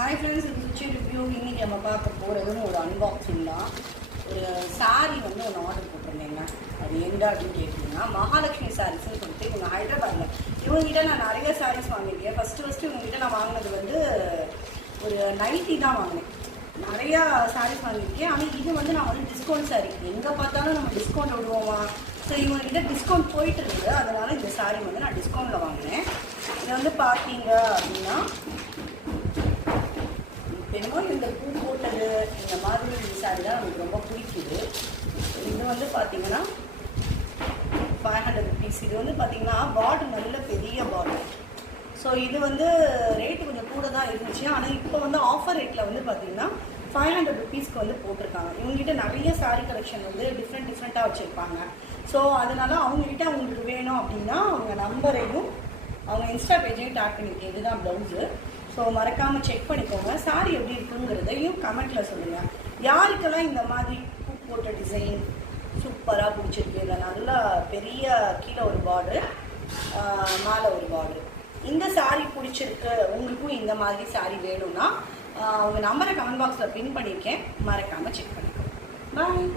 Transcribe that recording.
Hi friends, இது Suchi review. இன்றைக்கி நம்ம பார்க்க போகிறதுன்னு ஒரு அன்பாக்சிங் தான். ஒரு சாரீ வந்து ஒன்று ஆர்டர் போட்டிருந்தேங்க. அது எந்த அப்படின்னு கேட்டிங்கன்னா, மகாலட்சுமி சாரீஸ்ன்னு சொல்லிட்டு இவங்க ஹைதராபாத்தில். இவங்ககிட்ட நான் நிறைய சாரீஸ் வாங்கியிருக்கேன். ஃபஸ்ட்டு இவங்ககிட்ட நான் வாங்கினது வந்து ஒரு நைட்டி தான் வாங்கினேன். நிறையா சாரீஸ் வாங்கியிருக்கேன். ஆனால் இது வந்து நான் வந்து டிஸ்கவுண்ட் சாரீ. எங்கே பார்த்தாலும் நம்ம டிஸ்கவுண்ட் விடுவோமா? ஸோ இவங்ககிட்ட டிஸ்கவுண்ட் போயிட்டு இருந்தது. அதனால் இந்த சாரீ வந்து நான் டிஸ்கவுண்ட்டில் வாங்கினேன். இதை வந்து பார்த்தீங்க அப்படின்னா, என்னமோ இந்த பூ போட்டது இந்த மாதிரி சாரி தான் நமக்கு ரொம்ப பிடிக்குது. இது வந்து பார்த்தீங்கன்னா 500 rupees. இது வந்து பார்த்தீங்கன்னா பார்டர் நல்ல பெரிய பார்டர். ஸோ இது வந்து ரேட்டு கொஞ்சம் கூட தான் இருந்துச்சு. ஆனால் இப்போ வந்து ஆஃபர் ரேட்டில் வந்து பார்த்தீங்கன்னா 500 rupeesக்கு வந்து போட்டிருக்காங்க. இவங்ககிட்ட நிறைய சாரீ கலெக்ஷன் வந்து டிஃப்ரெண்ட்டாக வச்சுருப்பாங்க. ஸோ அதனால் அவங்ககிட்ட அவங்களுக்கு வேணும் அப்படின்னா அவங்க நம்பரையும் அவங்க இன்ஸ்டா பேஜையும் டேக் பண்ணியிருக்கேன். இதுதான் ப்ளவுஸு. ஸோ மறக்காமல் செக் பண்ணிக்கோங்க. சாரி எப்படி இருக்குங்கிறதையும் கமெண்ட்டில் சொல்லுங்கள். யாருக்கெல்லாம் இந்த மாதிரி பூ போட்ட டிசைன் சூப்பராக பிடிச்சிருக்கு, இல்லை நல்லா பெரிய கீழே ஒரு பார்டர் மேலே ஒரு பார்டர், இந்த சாரி பிடிச்சிருக்கு, உங்களுக்கும் இந்த மாதிரி சாரி வேணும்னா அவங்க நம்பரை கமெண்ட் பாக்ஸில் பின் பண்ணியிருக்கேன். மறக்காமல் செக் பண்ணிக்கோங்க. பாய்.